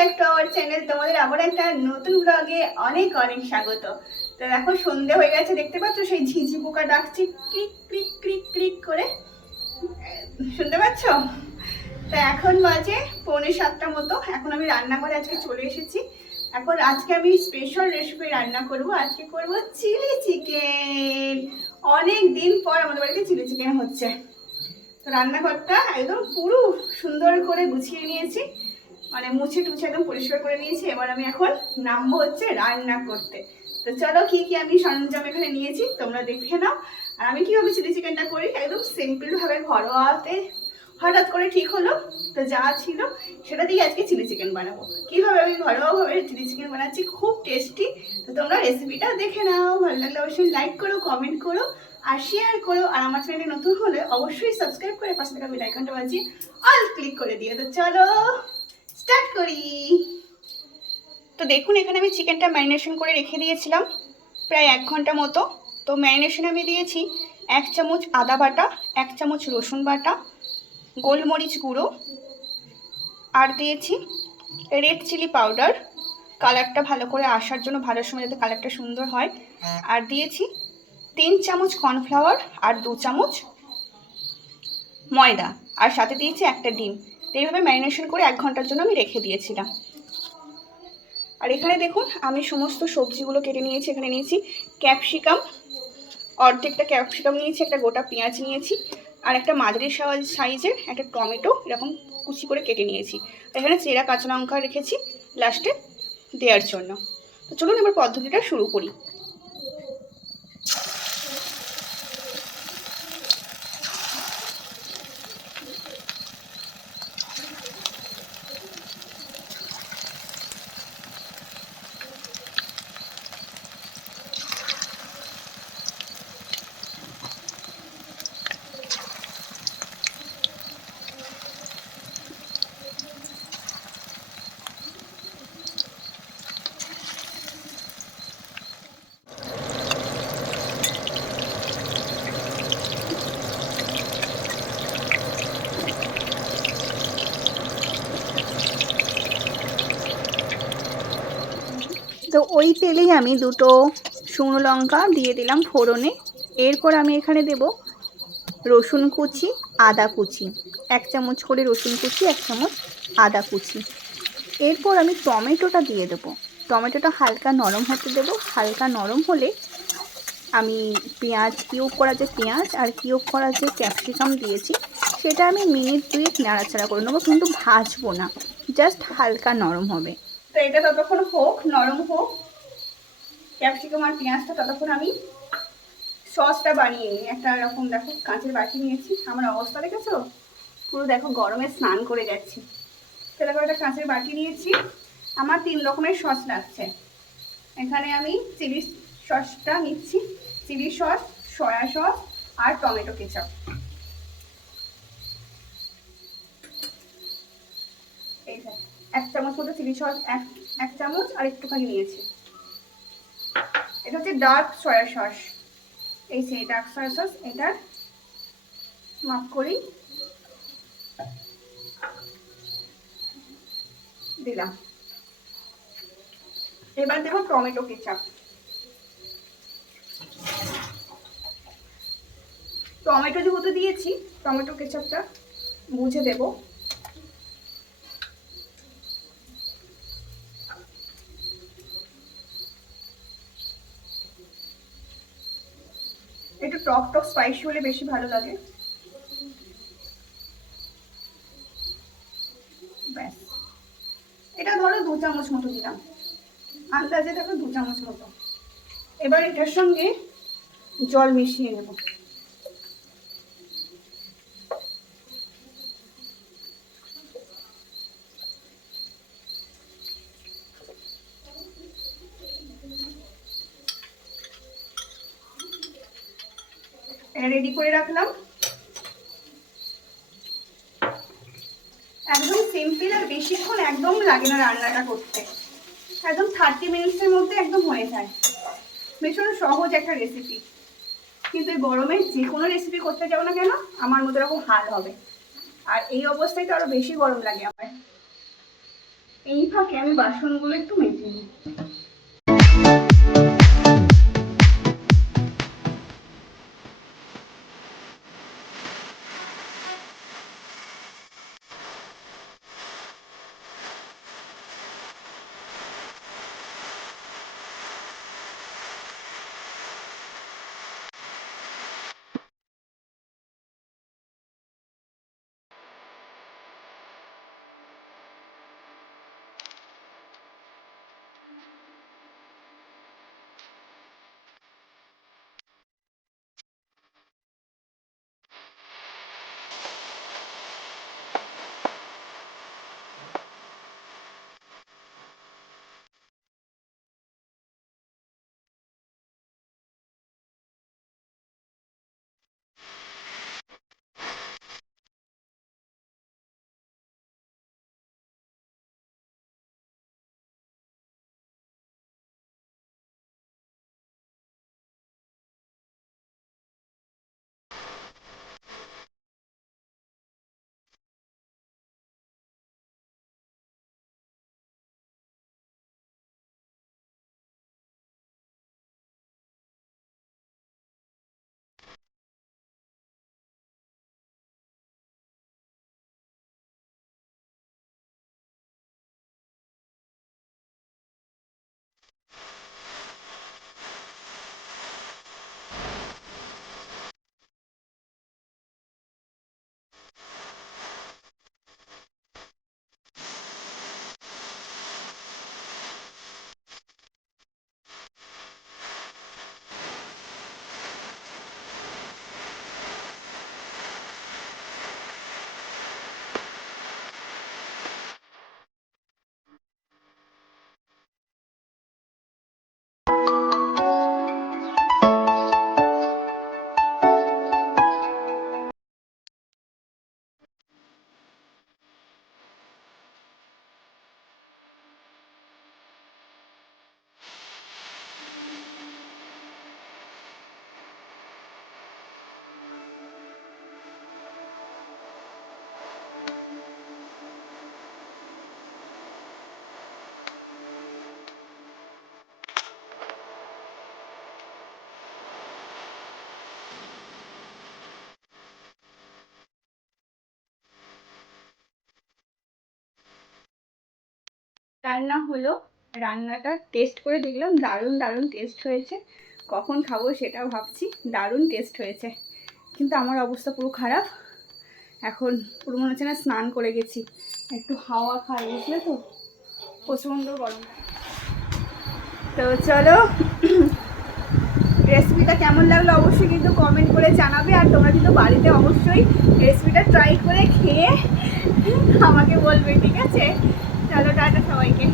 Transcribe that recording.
Back to our channel. তোমাদের আবার একটা নতুন ব্লগে অনেক অনেক স্বাগত। তো এখন সন্ধে হয়ে গেছে, দেখতে পাচ্ছ সেই ঝিঝি পোকা ডাকছে ক্রিক ক্রিক ক্রিক ক্রিক করে, শুনতে পাচ্ছ? তো এখন বাজে 6:45 মতো। এখন আমি রান্নাঘরে আজকে চলে এসেছি। আজকে আমি স্পেশাল রেসিপি রান্না করব। আজকে করব চিলি চিকেন। অনেক দিন পর আমাদের বাড়িতে চিলি চিকেন হচ্ছে। তো রান্নাঘরটা একদম পুরো সুন্দর করে গুছিয়ে নিয়েছি, মানে মুছে টুছে একদম পরিষ্কার করে নিয়েছি। এবার আমি এখন নামবো হচ্ছে রান্না করতে। তো চলো কি কি আমি সরঞ্জাম এখানে নিয়েছি তোমরা দেখে নাও। আর আমি কিভাবে চিলি চিকেনটা করি একদম সিম্পল ভাবে, ঘরোয়াতে হঠাৎ করে ঠিক হলো, তো যা ছিল সেটা দিয়ে আজকে চিলি চিকেন বানাবো। কিভাবে আমি ঘরোয়াভাবে চিলি চিকেন বানাচ্ছি, খুব টেস্টি। তো তোমরা রেসিপিটা দেখে নাও। ভালো লাগলে অবশ্যই লাইক করো, কমেন্ট করো আর শেয়ার করো। আর আমার চ্যানেলে নতুন হলে অবশ্যই সাবস্ক্রাইব করে পাশে থাকা বেল আইকনটা বাজিয়ে অল ক্লিক করে দিও। তো চলো স্টার্ট করি। তো দেখুন এখানে আমি চিকেনটা ম্যারিনেশন করে রেখে দিয়েছিলাম প্রায় 1 ঘন্টা মতো। তো ম্যারিনেশনে আমি দিয়েছি 1 চামচ আদা বাটা, 1 চামচ রসুন বাটা, গোলমরিচ গুঁড়ো, আর দিয়েছি রেড চিলি পাউডার, কালারটা ভালো করে আসার জন্য, ভালো সময় যাতে কালারটা সুন্দর হয়। আর দিয়েছি 3 চামচ কর্নফ্লাওয়ার আর 2 চামচ ময়দা, আর সাথে দিয়েছি একটা ডিম। এইভাবে ম্যারিনেশন করে 1 ঘন্টার জন্য আমি রেখে দিয়েছিলাম। আর এখানে দেখুন আমি সমস্ত সবজিগুলো কেটে নিয়েছি। এখানে নিয়েছি ক্যাপসিকাম, অর্ধেকটা ক্যাপসিকাম নিয়েছি, একটা গোটা পেঁয়াজ নিয়েছি, আর একটা মাঝারি সাইজের একটা টমেটো এরকম কুচি করে কেটে নিয়েছি। এখানে চেরা কাঁচা লঙ্কা রেখেছি লাস্টে দেওয়ার জন্য। তো চলুন এবার পদ্ধতিটা শুরু করি। তো ওই তেলেই আমি 2টো শুকনো লঙ্কা দিয়ে দিলাম ফোড়নে। এরপর আমি এখানে দেব রসুন কুচি, আদা কুচি, 1 চামচ করে রসুন কুচি, 1 চামচ আদা কুচি। এরপর আমি টমেটোটা দিয়ে দেবো। টমেটোটা হালকা নরম হতে দেবো। হালকা নরম হলে আমি পেঁয়াজ, কিউব করা যে পেঁয়াজ আর কিউব করা যে ক্যাপসিকাম দিয়েছি সেটা আমি মিনিট 2 নাড়াচাড়া করে নেবো, কিন্তু ভাজবো না, জাস্ট হালকা নরম হবে। তো এটা ততক্ষণ হোক, নরম হোক ক্যাপসিকাম আর পেঁয়াজটা, ততক্ষণ আমি সসটা বানিয়ে নিই। একটা এরকম দেখো কাঁচের বাটি নিয়েছি। আমার অবস্থা দেখেছো, পুরো দেখো গরমে স্নান করে যাচ্ছি। তো দেখো একটা কাঁচের বাটি নিয়েছি। আমার 3 রকমের সস লাগছে। এখানে আমি চিলি সসটা নিচ্ছি, চিলি সস, সয়া সস আর টমেটো কেচাপ। এই 1 চামচ মতো চিলি সস, এক চামচ আর একটুখানি নিয়েছি। এটা হচ্ছে ডার্ক সয়া সস। এই সেই ডার্ক সয়া সস, এটার মাপ করি দিলাম। এবার দেবো টমেটো কেচাপ। টমেটো যেহেতু দিয়েছি, টমেটো কেচাপটা বুঝে দেব। একটু টক টক স্পাইসি হলে বেশি ভালো লাগে। ব্যাস, এটা ধরো 2 চামচ মতো দিলাম, আন্দাজে দেখো 2 চামচ মতো। এবার এটার সঙ্গে জল মিশিয়ে নেব। রেডি করে রাখলাম। একদম সিম্পল, আর বেশিক্ষণ একদম লাগে না রান্নাটা করতে। একদম 30 মিনিটসের মধ্যে একদম হয়ে যায়। ভীষণ সহজ একটা রেসিপি, কিন্তু এই গরমে যে কোনো রেসিপি করতে যাও না কেন আমার মতো এরকম হাল হবে। আর এই অবস্থায় তো আরো বেশি গরম লাগে আমার। এই ফাঁকে আমি বাসনগুলো একটু মেজে নিই। রান্না হলো, রান্নাটা টেস্ট করে দেখলাম দারুণ দারুণ টেস্ট হয়েছে। কখন খাবো সেটাও ভাবছি। দারুণ টেস্ট হয়েছে, কিন্তু আমার অবস্থা পুরো খারাপ। এখন পুরো মনে হচ্ছে না স্নান করে গেছি। একটু হাওয়া খাই, বুঝলে তো, প্রচণ্ড গরম। তো চলো, রেসিপিটা কেমন লাগলো অবশ্যই কিন্তু কমেন্ট করে জানাবে। আর তোমরা কিন্তু বাড়িতে অবশ্যই রেসিপিটা ট্রাই করে খেয়ে আমাকে বলবে, ঠিক আছে? চলো, টাটা সবাইকে।